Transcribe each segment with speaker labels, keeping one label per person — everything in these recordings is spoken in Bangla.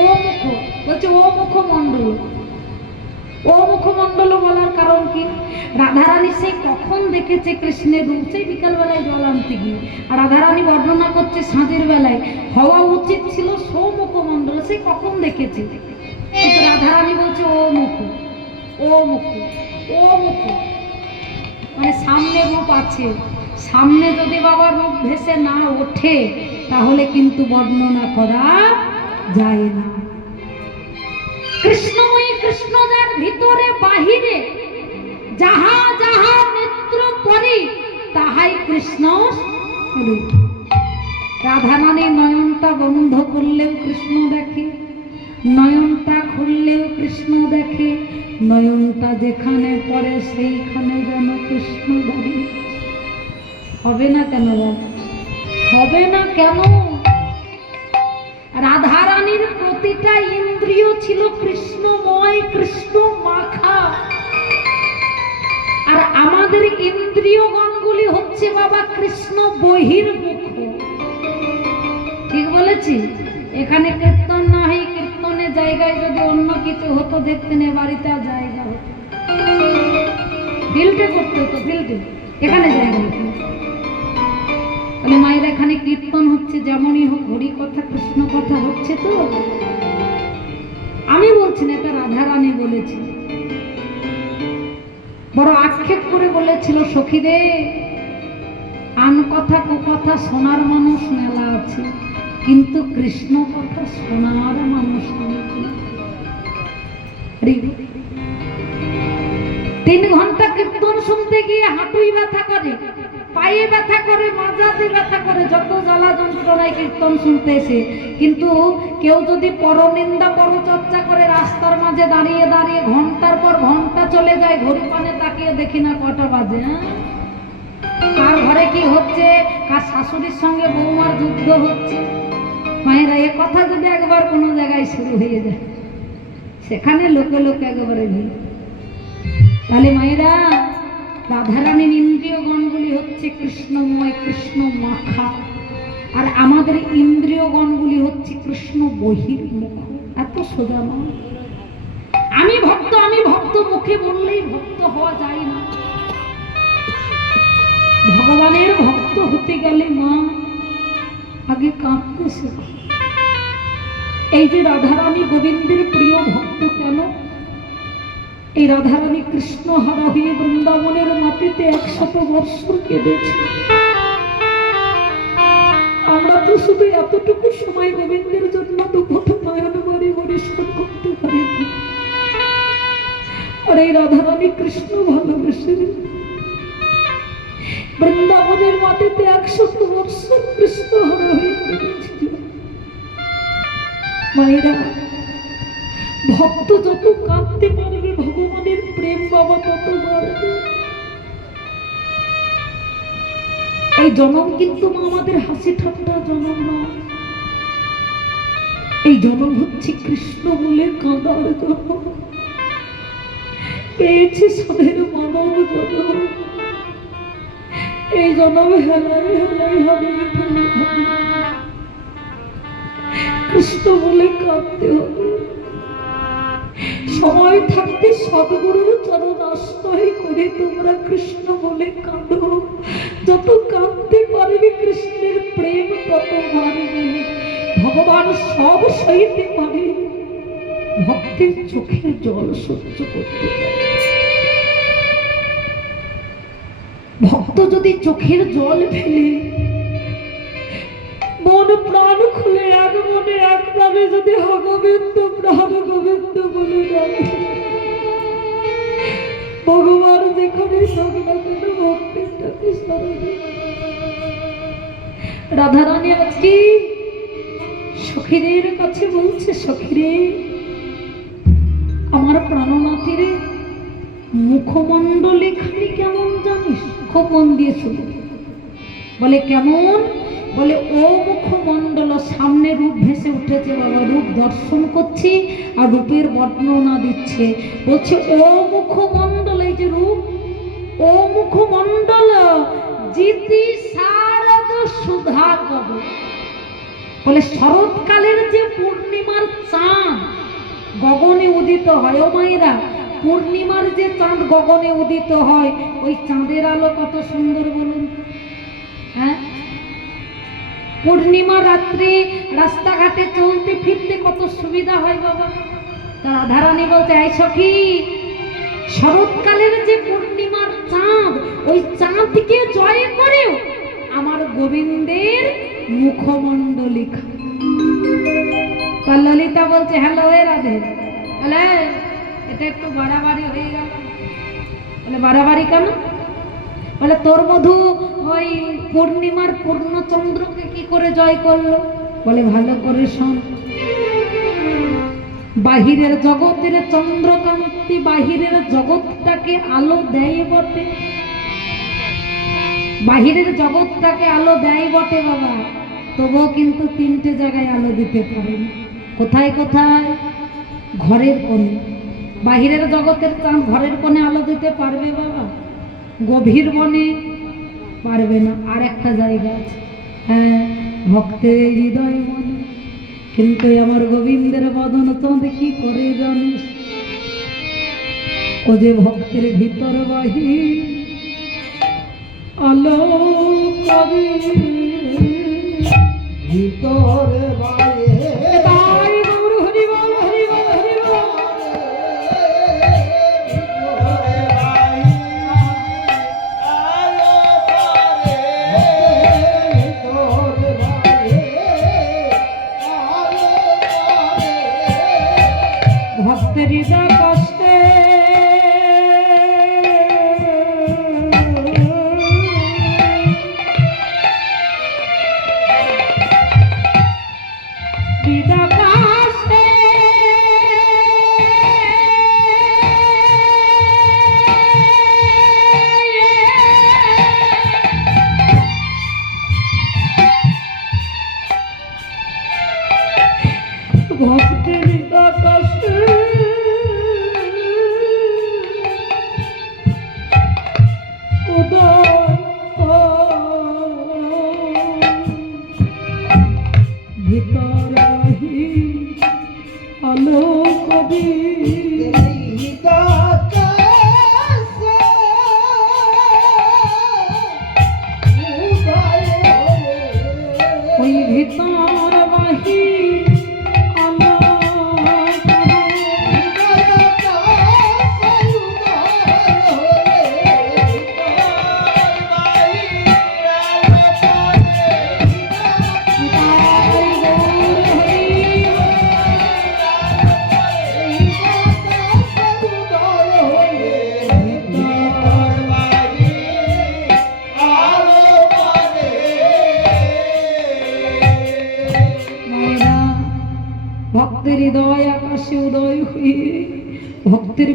Speaker 1: ও মুখ বলছে ও মুখমণ্ডল ও মুখমণ্ডল বলার কারণ কি? রাধারানী সে কখন দেখেছে কৃষ্ণের রূপ? সেই বিকালবেলায় জল আনতে গিয়ে। আর রাধারানী বর্ণনা করছে সাঁঝের বেলায়। হওয়া উচিত ছিল সৌমুখমণ্ডল সে কখন দেখেছে? রাধারানী বলছে ও মুখ ও মুখ ও মুখ মানে সামনে রূপ আছে। সামনে যদি বাবা রূপ ভেসে না ওঠে, তাহলে কিন্তু বর্ণনা করা যায় না কৃষ্ণময়ী কৃষ্ণ যার ভিতরে, বাহিরে, যাহা যাহা নেত্র পরি তাহাই কৃষ্ণ রূপ রাধারানী নয়নটা বন্ধ করলেও কৃষ্ণ দেখে, নয়নটা খুললেও কৃষ্ণ দেখে, নয়নটা যেখানে পড়ে সেইখানে যেন কৃষ্ণ দাঁড়িয়ে হবে না কেন হবে না কেন? রাধারানীর প্রতিটা ইন্দ্রিয় ছিল কৃষ্ণময় কৃষ্ণ মাখা আর আমাদের ইন্দ্রিয়গণগুলি হচ্ছে বাবা কৃষ্ণ বহির্মুখ। ঠিক বলেছি? এখানে কীর্তন না হয় কীর্তনের জায়গায় যদি অন্য কিছু হতো দেখতে নে বাড়িতে জায়গা হতো ফিল্টে করতে হতো ফিল্টে এখানে জায়গা হতো। তাহলে মায়ের এখানে কীর্তন হচ্ছে, যেমনই হোক, হরি কথা, কৃষ্ণ কথা হচ্ছে তো। আমি বলছি না এটা রাধারানী বলেছি বড় আক্ষেপ করে বলেছিল সখীরে আন কথা কু কথা শোনার মানুষ মেলা আছে, কিন্তু কৃষ্ণ কথা শোনার মানুষ। তিন ঘণ্টা কীর্তন শুনতে গিয়ে হাঁটুই ব্যথা করে পায়ে ব্যথা করে মাজাতে ব্যথা করে, যত জ্বালা যন্ত্রণায় কীর্তন শুনতেছে। কিন্তু কেউ যদি পরনিন্দা, পরচর্চা করে রাস্তার মাঝে দাঁড়িয়ে দাঁড়িয়ে ঘণ্টার পর ঘণ্টা চলে যায়, ঘড়ি পানে তাকিয়ে দেখি না কটা বাজে হ্যাঁ? কার ঘরে কি হচ্ছে? কার শাশুড়ির সঙ্গে বৌমার যুদ্ধ হচ্ছে? মায়েরা, এ কথা যদি একবার কোনো জায়গায় শুরু হয়ে যায়, সেখানে লোকে লোকে একেবারে ভিড়। তাহলে মায়েরা রাধারানীর ইন্দ্রিয় গণগুলি হচ্ছে কৃষ্ণময় কৃষ্ণ মাখা আর আমাদের ইন্দ্রিয় গণগুলি হচ্ছে কৃষ্ণ বহির্মুখ এত সোজা নয় আমি ভক্ত আমি ভক্ত, মুখে বললেই ভক্ত হওয়া যায় না। ভগবানের ভক্ত হতে গেলে মা আগে কাঁদতে শেখো এই যে রাধারানী গোবিন্দের প্রিয় ভক্ত কেন? এই রাধারানী কৃষ্ণ হারা হয়ে বৃন্দাবনের মাটিতে একশত বৎসর কেঁদেছে। আমরা তো শুধু এতটুকু সময় গোবিন্দের জন্য করতে পারি বৃন্দাবনের মাটিতে একশত কৃষ্ণ হারা ভক্ত যত কাঁদতে প্রেম এই জনম কিন্তু আমাদের হাসি জনম না। এই জনম হচ্ছে কৃষ্ণ বলে কাঁদার জনম। পেয়েছি সদের মানব জনম। এই জনম হবে হেলাই হবে কৃষ্ণ বলে কাঁদতে হবে। সময় থাকতে সদগুরুর চরণ আশ্রয় করে তোমরা কৃষ্ণ বলে কাঁদো। যত কাঁদতে পারবে কৃষ্ণের প্রেম, তত বাড়বে ভগবান সব সইতে পারে। ভক্তের চোখের জল সহ্য করতে ভক্ত যদি চোখের জল ফেলে, মন প্রাণ খুলে এক মনে একভাবে যদি হ গোবিন্দ প্রাণ বলে ভগবান যেখানে রাধারানী আজকে সখীদের কাছে বলছে, সখীরে, আমার প্রাণনাথীরে মুখমণ্ডলে খালি কেমন জানিস? খুব দিয়ে শুনে। বলে কেমন? বলে, ও মুখমণ্ডল, সামনে রূপ ভেসে উঠেছে, বাবা, রূপ দর্শন করছি আর রূপের বর্ণনা দিচ্ছে। বলছে, ও মুখমণ্ডল, এই যে রূপ, ও মুখমণ্ডল, জিতি শারদ সুধা কব বলে, শরৎকালের যে পূর্ণিমার চাঁদ, গগনে উদিত হয়, ও মায়েরা, পূর্ণিমার যে চাঁদ, গগনে উদিত হয়, ওই চাঁদের আলো কত সুন্দর বলুন। হ্যাঁ? পূর্ণিমা রাত্রে, রাস্তাঘাটে চলতে, ফিরতে কত সুবিধা হয় বাবা। তার রাধারানী বলছে, এই সখী, শরৎকালের যে পূর্ণিমার চাঁদ, ওই চাঁদকে জয় করেও আমার গোবিন্দের মুখমণ্ডলী তার ললিতা বলছে, হ্যালো এ রাধে। হ্যালো এটা একটু বাড়াবাড়ি হয়ে গেল। বলে, বাড়াবাড়ি কেন? বলে, তোর মধু ওই পূর্ণিমার পূর্ণচন্দ্রকে কি করে জয় করল? বলে, ভালো করে শোন। বাহিরের জগতের চন্দ্রকান্তি বাহিরের জগৎটাকে আলো দেয় বটে। বাহিরের জগৎটাকে আলো দেয় বটে বাবা। তবুও কিন্তু তিনটে জায়গায় আলো দিতে পারে কোথায় কোথায়? ঘরের কোণে। বাহিরের জগতের চাঁদ ঘরের কোণে আলো দিতে পারবে বাবা। গভীর বনে পারবে না। আর একটা জায়গা আছে। হ্যাঁ ভক্তের হৃদয় মনে। কিন্তু আমার গোবিন্দের বদন চাঁদ কি করে জানিস ও যে ভক্তের ভিতর বাহি আলো
Speaker 2: ভিতরে বাইরে আলো
Speaker 1: কবি।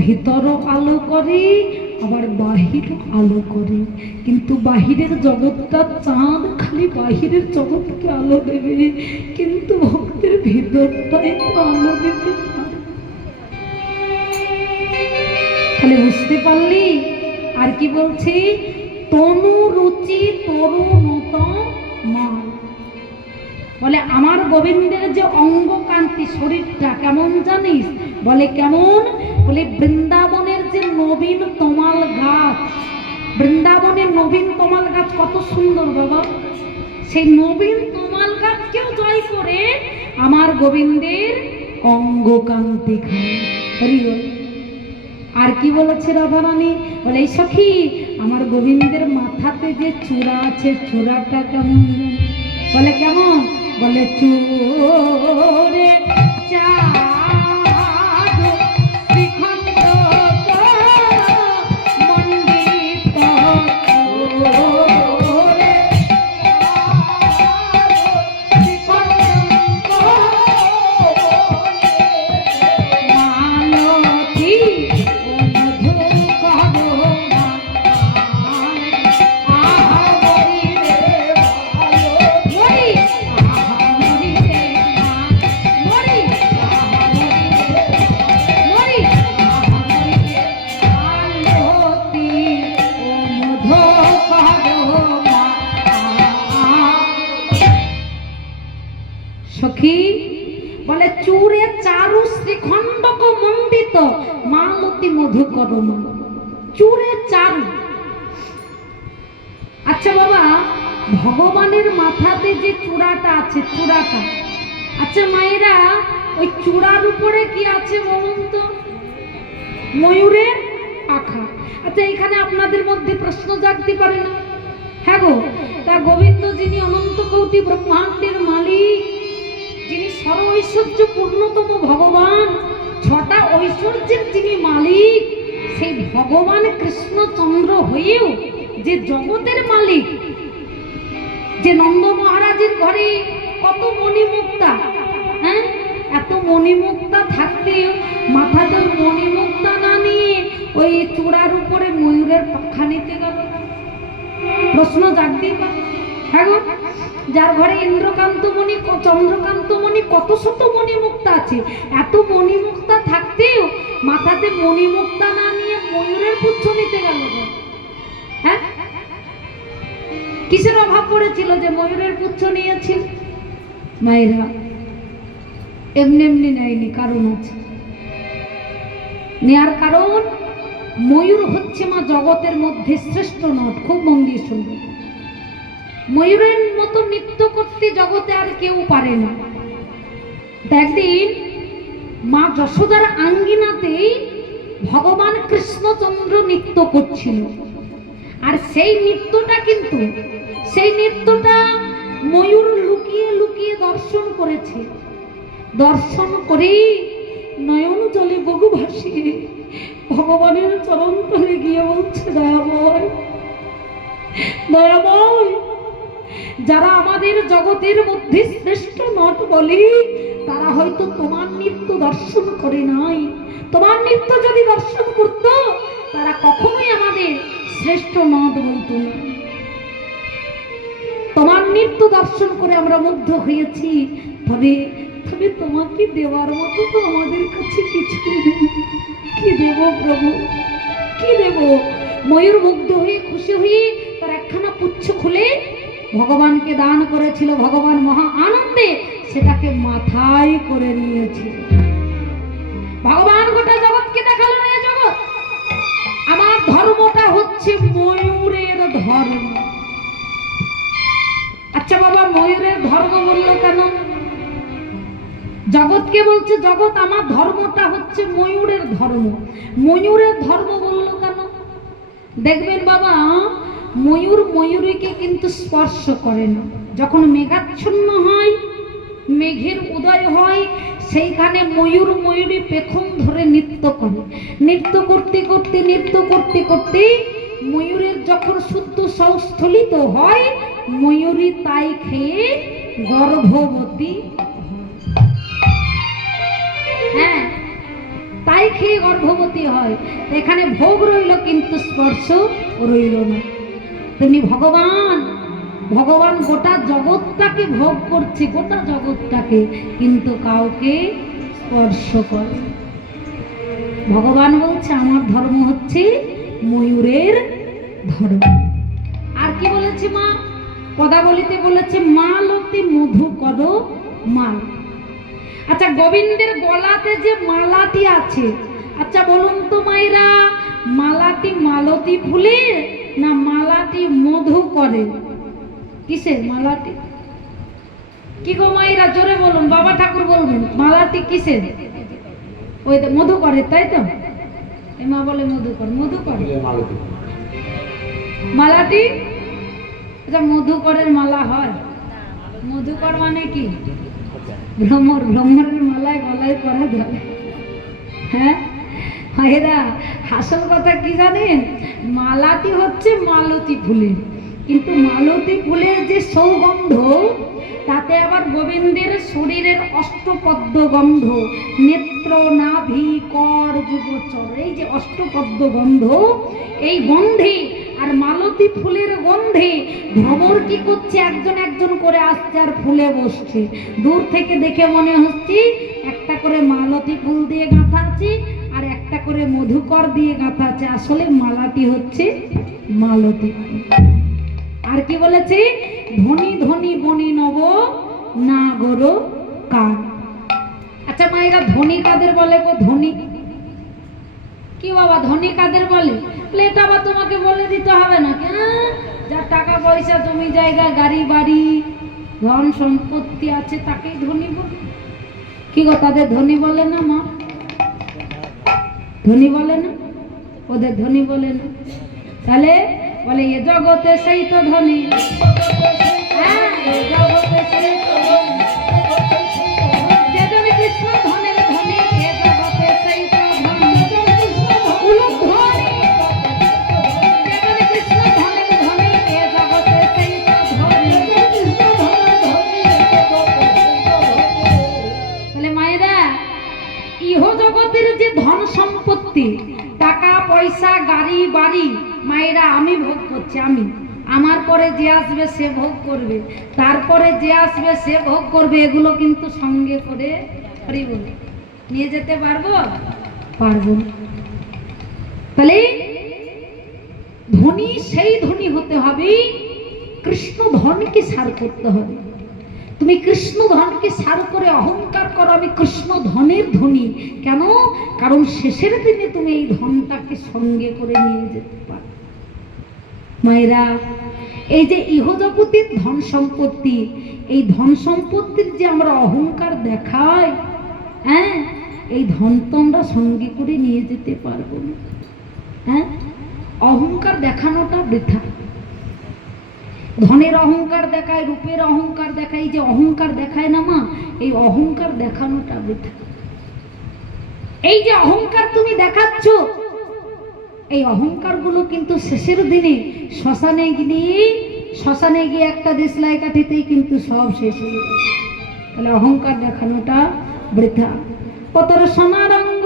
Speaker 1: ভিতরও আলো করে, আবার বাহির আলো করে। কিন্তু বাহিরের জগৎটা চাঁদ, খালি বাহিরের জগৎকে আলো দেবে। কিন্তু ভক্তের ভিতরটাই তো আলো দেবে। তাহলে বুঝতে পারলি? আর কি বলছি? তনু রুচি তরু নতম মান। বলে, আমার গোবিন্দের যে অঙ্গ কান্তি শরীরটা কেমন জানিস? বলে, কেমন? বলে, বৃন্দাবনের যে নবীন তোমাল গাছ, বৃন্দাবনের নবীন তোমাল গাছ কত সুন্দর বাবা। সেই নবীন তমাল গাছকেও জয় করে আমার গোবিন্দের অঙ্গ কান্তি খায় আর কি বলেছে রাধারানী? বলে, এই সখী, আমার গোবিন্দের মাথাতে যে চূড়া আছে, চূড়াটা কেমন বলে কেমন? বলে চোরে চাঁদ বাবা, ভগবানের মাথাতে যে চূড়াটা আছে, চূড়াটা। আচ্ছা মায়েরা, ওই চূড়ার উপরে কি আছে বলুন তো? ময়ূরের পাখা। আচ্ছা এখানে আপনাদের মধ্যে প্রশ্ন জাগতে পারে না। হ্যাঁ গো, তা গোবিন্দ যিনি অনন্ত কোটি ব্রহ্মাণ্ডের মালিক, যিনি সর্ব ঐশ্বর্য পূর্ণতম ভগবান, ছটা ঐশ্বর্যের যিনি মালিক, সেই ভগবান কৃষ্ণচন্দ্র হয়েও যে জগতের মালিক, যে নন্দ মহারাজের ঘরে কত মণিমুক্তা হ্যাঁ? এত মণিমুক্তা থাকতে মাথাতে মণিমুক্তা না নিয়ে ওই চূড়ার উপরে ময়ূরের পাখা নিতে গেল। প্রশ্ন জাগতেই পারে। হ্যাঁ যার ঘরে ইন্দ্রকান্ত মণি, চন্দ্রকান্ত মণি কত শত মণিমুক্তা আছে, এত মণিমুক্তা থাকতেও মাথাতে মণিমুক্তা না নিয়ে ময়ূরের পুচ্ছ নিতে গেল? হ্যাঁ? কিসের অভাব পড়েছিল যে ময়ূরের পুচ্ছ নিয়েছিল? মায়েরা, এমনি এমনি নেয়নি, কারণ আছে। নেয়ার কারণ, ময়ূর হচ্ছে মা জগতের মধ্যে শ্রেষ্ঠ নট, খুব মন দিয়ে শুনবে ময়ূরের মতো নৃত্য করতে জগতে আর কেউ পারে না। একদিন মা যশোদার আঙ্গিনাতেই ভগবান কৃষ্ণচন্দ্র নৃত্য করছিল। আর সেই নৃত্যটা কিন্তু, সেই নৃত্যটা ময়ূর লুকিয়ে লুকিয়ে দর্শন করেছে। দর্শন করেই নয়ন জলে বহু ভাসিয়ে ভগবানের চরণ তলে গিয়ে বলছে, দয়াময় দয়াময়, যারা আমাদের জগতের মধ্যে শ্রেষ্ঠ নট বলে, তারা হয়তো তোমার নৃত্য দর্শন করে নাই। তোমার নৃত্য যদি দর্শন করত, তারা কখনোই আমাদের শ্রেষ্ঠ নট বলতো না তোমার নৃত্য দর্শন করে আমরা মুগ্ধ হয়েছি। তবে তবে তোমাকে দেওয়ার মতো তো আমাদের কাছে কিছু কি দেব প্রভু? কি দেব? ময়ূর মুগ্ধ হয়ে, খুশি হয়ে তার একখানা পুচ্ছ খুলে ভগবানকে দান করেছিল। ভগবান মহা আনন্দে সেটাকে মাথায় করে নিয়েছিল ভগবান গোটা জগৎকে দেখাল না জগৎ? আমার ধর্মটা হচ্ছে ময়ূরের ধর্ম। আচ্ছা বাবা, ময়ূরের ধর্ম বলল কেন? জগৎকে বলছে, জগৎ আমার ধর্মটা হচ্ছে ময়ূরের ধর্ম। ময়ূরের ধর্ম বলল কেন? দেখবেন বাবা, ময়ূর ময়ূরীকে কিন্তু স্পর্শ করে না। যখন মেঘাচ্ছন্ন হয়, মেঘের উদয় হয়, সেইখানে ময়ূর ময়ূরী পেখম ধরে নৃত্য করে। নৃত্য করতে করতে, নৃত্য করতে করতে ময়ূরের যখন শুদ্ধ সংস্থলিত হয় ময়ূরী তাই খেয়ে গর্ভবতী হ্যাঁ। তাই খেয়ে গর্ভবতী হয়। এখানে ভোগ রইল কিন্তু স্পর্শ রইল না। তেমনি ভগবান ভগবান গোটা জগৎটাকে ভোগ করছে, গোটা জগৎটাকে, কিন্তু কাউকে স্পর্শ করে ভগবান বলছে, আমার ধর্ম হচ্ছে ময়ূরের ধর্ম। আর কি বলেছে মা? পদাবলিতে বলেছে, মা লতি মধু কর মাল। আচ্ছা গোবিন্দের গলাতে যে মালাটি আছে আচ্ছা বলুন তো মাইরা মালাটি মালতী ফুলের না মালাটি মধু করে? কিসের মালাটি? কি গো মাইরা জোরে বলুন, বাবা ঠাকুর বলবেন, মালাটি কিসের? ওই মধু করে, তাই তো? এ মা বলে মধু কর মধু মালাটি? আচ্ছা মধুকরের মালা হয়। মধুকর মানে কি? ভ্রমর ভ্রমরের মালায় গলায় পরা যাবে হ্যাঁ? এরা আসল কথা কি জানেন? মালাটি হচ্ছে মালতী ফুলের। কিন্তু মালতী ফুলের যে সৌগন্ধ তাতে আবার গোবিন্দের শরীরের অষ্টপদ্ম গন্ধ নেত্র নাভি কর, যুগচর। এই যে অষ্টপদ্ম গন্ধ এই গন্ধে আর মালতী ফুলের গন্ধে ভ্রমর কি করছে? একজন একজন করে আসছে আর ফুলে বসছে। দূর থেকে দেখে মনে হচ্ছে একটা করে মালতী ফুল দিয়ে গাঁথা আছে আর একটা করে মধুকর দিয়ে গাঁথা আছে আসলে মালাটি হচ্ছে মালতী আর কি বলেছে? ধনী ধনী, বনি নব, না গরো কান আচ্ছা মায়েরা, ধনী কাদের বলে গো ধনী? কি বাবা, ধনী কাদের বলে? এটা আবার তোমাকে বলে দিতে হবে না হ্যাঁ? যার টাকা পয়সা, জমি জায়গা, গাড়ি, বাড়ি, ধন সম্পত্তি আছে, তাকেই ধনী বলে। কি গো, তাদের ধনী বলে না মা? ধনী বলে না? ওদের ধনী বলে না? তাহলে বলে, এ জগতে সেই তো ধনী। সম্পত্তি টাকা পয়সা গাড়ি বাড়ি মায়েরা আমি ভোগ করছি আমি। আমার পরে যে আসবে সে ভোগ করবে। তারপরে যে আসবে সে ভোগ করবে, এগুলো কিন্তু সঙ্গে করে নিয়ে যেতে পারব? পারব। তাহলে ধনী সেই ধনী হতে হবে, কৃষ্ণ ধনকে সার করতে হবে। তুমি কৃষ্ণ ধনকে সার করে অহংকার করো, আমি কৃষ্ণ ধনের ধনী। কেন? কারণ শেষের দিনে তুমি এই ধনটাকে সঙ্গে করে নিয়ে যেতে পারো মায়েরা, এই যে ইহজগতির ধন সম্পত্তি, এই ধন সম্পত্তির যে আমরা অহংকার দেখাই হ্যাঁ এই ধন তো আমরা সঙ্গে করে নিয়ে যেতে পারব না। হ্যাঁ অহংকার দেখানোটা বৃথা। ধনের অহংকার দেখায়, রূপের অহংকার দেখায়, এই যে অহংকার দেখায় না মা, এই অহংকার দেখানোটা বৃথা। এই যে অহংকার তুমি দেখাচ্ছ এই অহংকারগুলো কিন্তু শেষের দিনে শ্মশানে গিয়ে শ্মশানে গিয়ে একটা দেশলাই কাঠিতেই কিন্তু সব শেষ হয়ে তাহলে অহংকার দেখানোটা বৃথা। কত সোনারঙ্গ